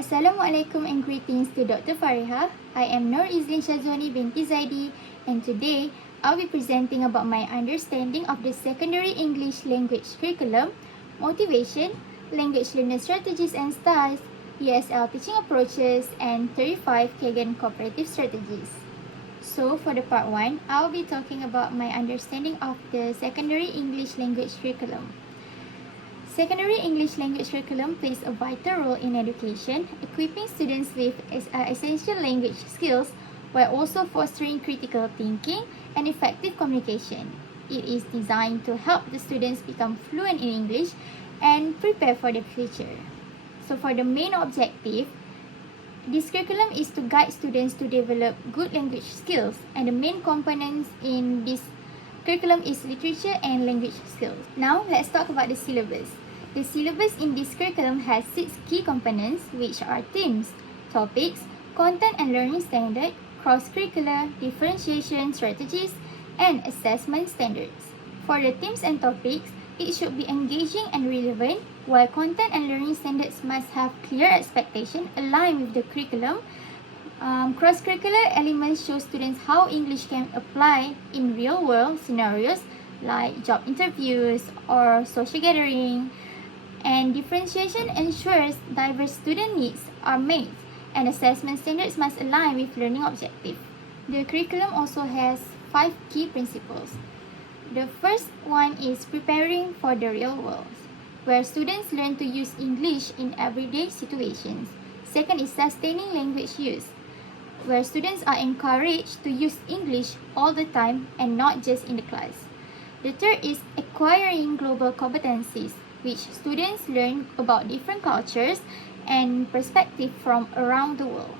Assalamualaikum and greetings to Dr. Fariha. I am Izlin SYAZWANI BINTI ZAIDI, and today I'll be presenting about my understanding of the secondary English language curriculum, motivation, language learner strategies and styles, ESL teaching approaches, and 35 Kagan cooperative strategies. So for the part 1, I'll be talking about my understanding of the secondary English language curriculum. Secondary English language curriculum plays a vital role in education, equipping students with essential language skills while also fostering critical thinking and effective communication. It is designed to help the students become fluent in English and prepare for the future. So for the main objective, this curriculum is to guide students to develop good language skills, and the main components in this curriculum is literature and language skills. Now, let's talk about the syllabus. The syllabus in this curriculum has 6 key components, which are themes, topics, content and learning standard, cross-curricular, differentiation strategies, and assessment standards. For the themes and topics, it should be engaging and relevant, while content and learning standards must have clear expectation aligned with the curriculum. Cross-curricular elements show students how English can apply in real-world scenarios like job interviews or social gathering. And differentiation ensures diverse student needs are met, and assessment standards must align with learning objectives. The curriculum also has 5 key principles. The first one is preparing for the real world, where students learn to use English in everyday situations. Second is sustaining language use, where students are encouraged to use English all the time and not just in the class. The third is acquiring global competencies, which students learn about different cultures and perspectives from around the world.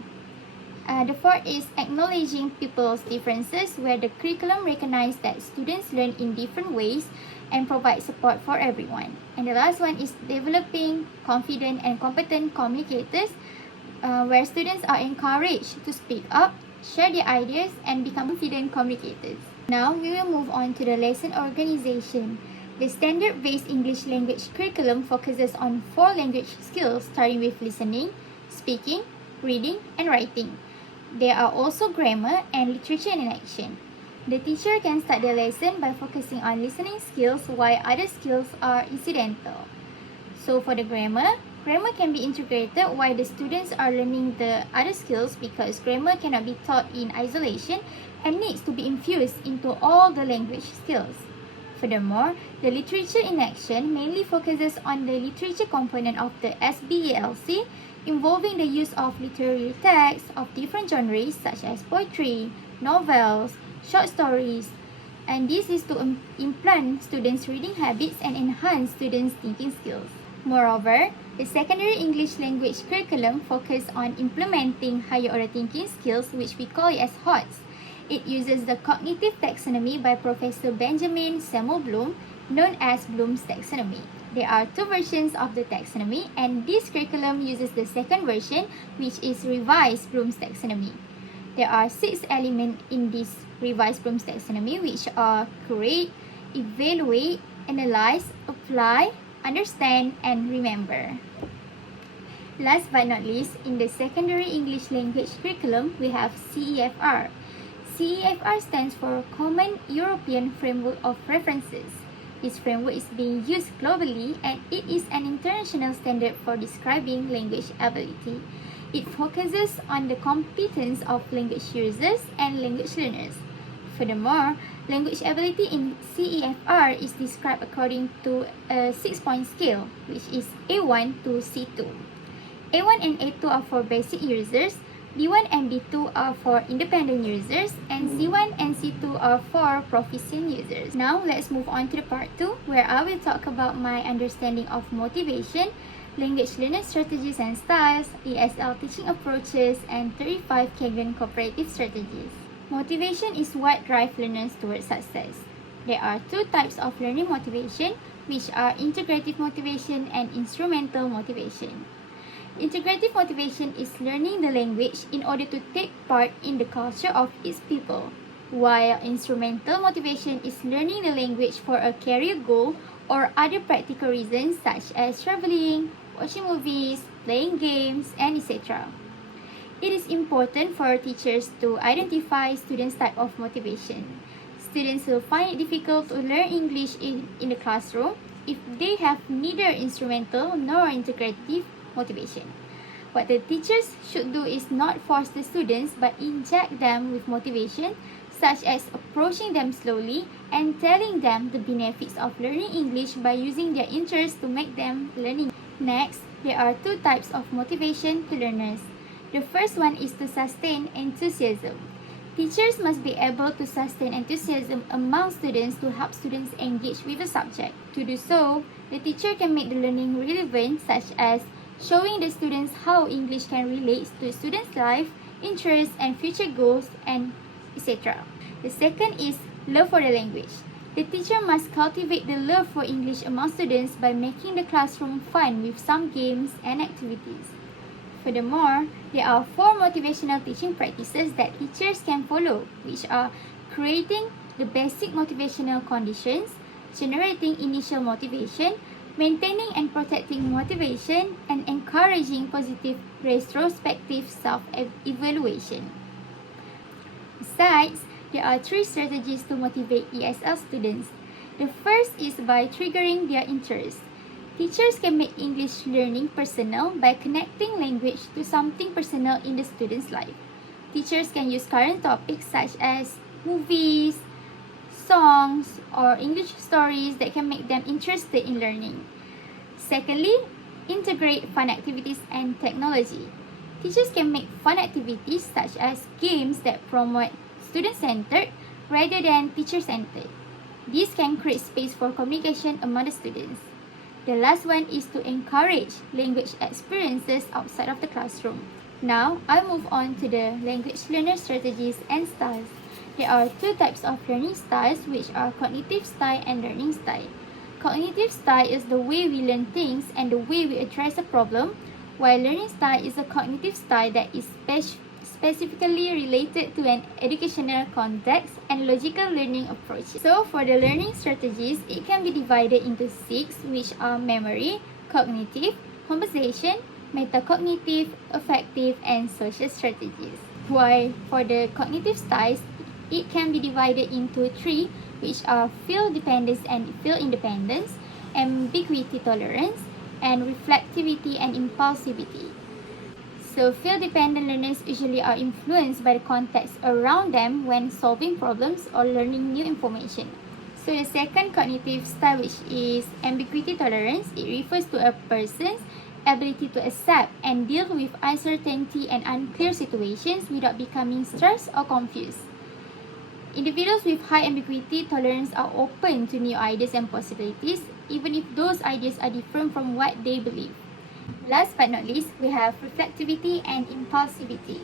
The fourth is acknowledging people's differences, where the curriculum recognizes that students learn in different ways and provide support for everyone. And the last one is developing confident and competent communicators, where students are encouraged to speak up, share their ideas, and become confident communicators. Now, we will move on to the lesson organization. The standard-based English language curriculum focuses on 4 language skills, starting with listening, speaking, reading, and writing. There are also grammar and literature in action. The teacher can start the lesson by focusing on listening skills, while other skills are incidental. So for the grammar can be integrated while the students are learning the other skills, because grammar cannot be taught in isolation and needs to be infused into all the language skills. Furthermore, the literature in action mainly focuses on the literature component of the SBALC, involving the use of literary texts of different genres such as poetry, novels, short stories, and this is to implant students' reading habits and enhance students' thinking skills. Moreover, the secondary English language curriculum focuses on implementing higher order thinking skills, which we call it as HOTS. It uses the cognitive taxonomy by Professor Benjamin Samuel Bloom, known as Bloom's taxonomy. There are 2 versions of the taxonomy, and this curriculum uses the second version, which is revised Bloom's taxonomy. There are 6 elements in this revised Bloom's taxonomy, which are create, evaluate, analyze, apply, understand, and remember. Last but not least, in the secondary English language curriculum, we have CEFR. CEFR stands for Common European Framework of References. This framework is being used globally, and it is an international standard for describing language ability. It focuses on the competence of language users and language learners. Furthermore, language ability in CEFR is described according to a 6-point scale, which is A1 to C2. A1 and A2 are for basic users, B1 and B2 are for independent users, and C1 and C2 are for proficient users. Now, let's move on to the part 2, where I will talk about my understanding of motivation, language learner strategies and styles, ESL teaching approaches, and 35 Kagan cooperative strategies. Motivation is what drives learners towards success. There are 2 types of learning motivation, which are integrative motivation and instrumental motivation. Integrative motivation is learning the language in order to take part in the culture of its people, while instrumental motivation is learning the language for a career goal or other practical reasons such as traveling watching movies, playing games, and etc. It is important for teachers to identify students' type of motivation. Students will find it difficult to learn English in the classroom if they have neither instrumental nor integrative motivation. What the teachers should do is not force the students but inject them with motivation, such as approaching them slowly and telling them the benefits of learning English by using their interests to make them learning. Next, there are two types of motivation to learners. The first one is to sustain enthusiasm. Teachers must be able to sustain enthusiasm among students to help students engage with the subject. To do so, the teacher can make the learning relevant, such as showing the students how English can relate to the student's life, interests, and future goals, and etc. The second is love for the language. The teacher must cultivate the love for English among students by making the classroom fun with some games and activities. Furthermore, there are 4 motivational teaching practices that teachers can follow, which are creating the basic motivational conditions, generating initial motivation, maintaining and protecting motivation, and encouraging positive retrospective self-evaluation. Besides, there are 3 strategies to motivate ESL students. The first is by triggering their interest. Teachers can make English learning personal by connecting language to something personal in the student's life. Teachers can use current topics such as movies, songs, or English stories that can make them interested in learning. Secondly, integrate fun activities and technology. Teachers can make fun activities such as games that promote student-centered rather than teacher-centered. This can create space for communication among the students. The last one is to encourage language experiences outside of the classroom. Now, I'll move on to the language learner strategies and styles. There are 2 types of learning styles, which are cognitive style and learning style. Cognitive style is the way we learn things and the way we address a problem, while learning style is a cognitive style that is specifically related to an educational context and logical learning approaches. So for the learning strategies, it can be divided into 6, which are memory, cognitive, conversation, metacognitive, affective, and social strategies. While for the cognitive styles, it can be divided into 3, which are field dependence and field independence, ambiguity tolerance, and reflectivity and impulsivity. So, field-dependent learners usually are influenced by the context around them when solving problems or learning new information. So, the second cognitive style, which is ambiguity tolerance, it refers to a person's ability to accept and deal with uncertainty and unclear situations without becoming stressed or confused. Individuals with high ambiguity tolerance are open to new ideas and possibilities, even if those ideas are different from what they believe. Last but not least, we have reflectivity and impulsivity.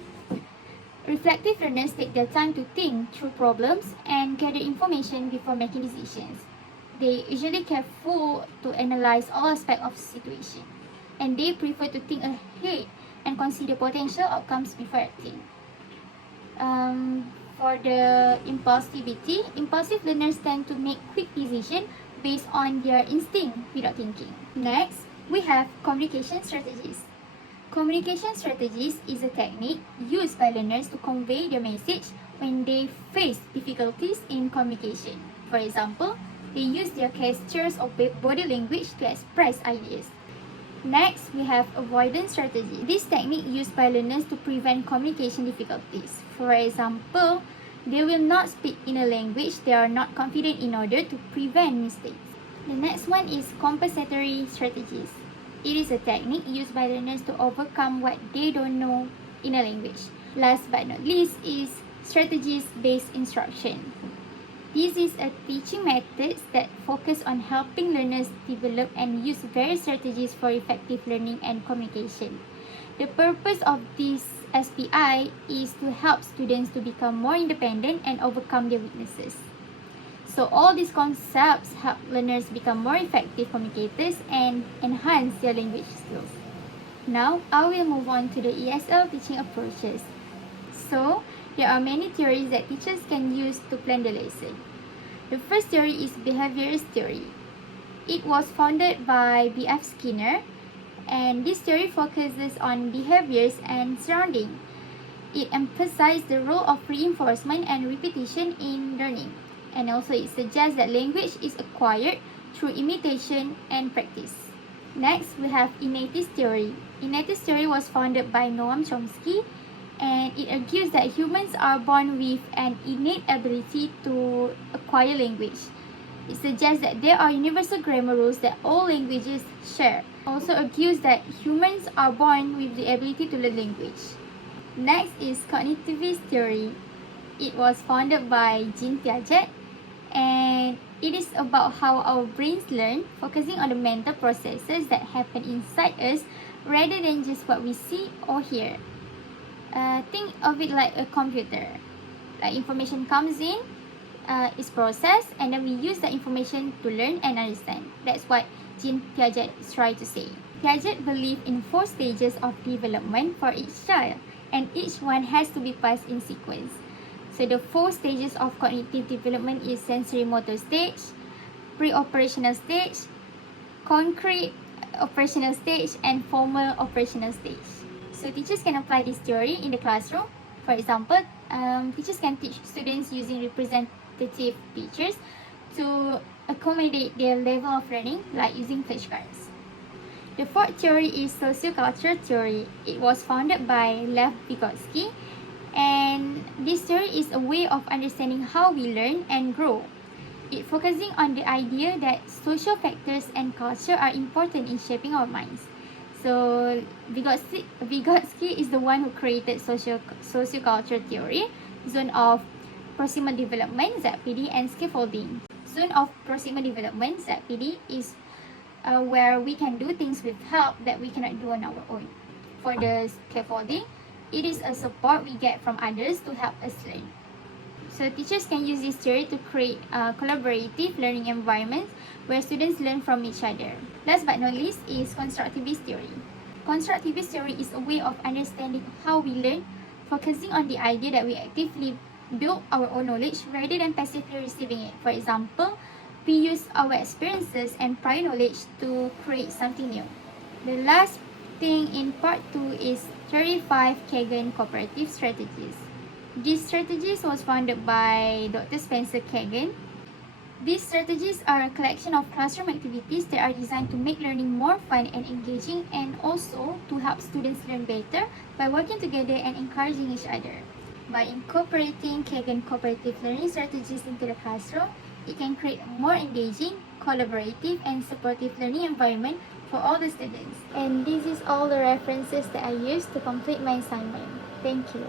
Reflective learners take their time to think through problems and gather information before making decisions. They usually careful to analyze all aspects of the situation, and they prefer to think ahead and consider potential outcomes before acting. For the impulsivity, impulsive learners tend to make quick decisions based on their instinct without thinking. Next, we have communication strategies. Communication strategies is a technique used by learners to convey their message when they face difficulties in communication. For example, they use their gestures or body language to express ideas. Next, we have avoidance strategy. This technique used by learners to prevent communication difficulties. For example, they will not speak in a language they are not confident in order to prevent mistakes. The next one is compensatory strategies. It is a technique used by learners to overcome what they don't know in a language. Last but not least is strategies-based instruction. This is a teaching method that focuses on helping learners develop and use various strategies for effective learning and communication. The purpose of this SPI is to help students to become more independent and overcome their weaknesses. So all these concepts help learners become more effective communicators and enhance their language skills. Now, I will move on to the ESL teaching approaches. So, there are many theories that teachers can use to plan the lesson. The first theory is behaviorist theory. It was founded by B.F. Skinner And this theory focuses on behaviors and surrounding. It emphasizes the role of reinforcement and repetition in learning. And also it suggests that language is acquired through imitation and practice. Next, we have innatist theory. Innatist theory was founded by Noam Chomsky, and it argues that humans are born with an innate ability to acquire language. It suggests that there are universal grammar rules that all languages share. Also argues that humans are born with the ability to learn language. Next is cognitivist theory. It was founded by Jean Piaget, and it is about how our brains learn, focusing on the mental processes that happen inside us rather than just what we see or hear. Think of it like a computer. Like information comes in, is processed, and then we use that information to learn and understand. That's what Jean Piaget is trying to say. Piaget believed in 4 stages of development for each child, and each one has to be passed in sequence. So the 4 stages of cognitive development is sensory motor stage, pre-operational stage, concrete operational stage, and formal operational stage. So teachers can apply this theory in the classroom. For example, teachers can teach students using representative pictures to accommodate their level of learning, like using flashcards. The 4th theory is sociocultural theory. It was founded by Lev Vygotsky, and this theory is a way of understanding how we learn and grow. It focusing on the idea that social factors and culture are important in shaping our minds. So Vygotsky is the one who created sociocultural theory, zone of proximal development, ZAPD, and scaffolding. Zone of proximal development, ZAPD, is where we can do things with help that we cannot do on our own. For the scaffolding, it is a support we get from others to help us learn. So teachers can use this theory to create collaborative learning environments where students learn from each other. Last but not least is constructivist theory. Constructivist theory is a way of understanding how we learn, focusing on the idea that we actively build our own knowledge rather than passively receiving it. For example, we use our experiences and prior knowledge to create something new. The last thing in part 2 is 35 Kagan cooperative strategies. These strategies was founded by Dr. Spencer Kagan. These strategies are a collection of classroom activities that are designed to make learning more fun and engaging, and also to help students learn better by working together and encouraging each other. By incorporating Kagan cooperative learning strategies into the classroom, it can create a more engaging, collaborative, and supportive learning environment for all the students. And this is all the references that I used to complete my assignment. Thank you.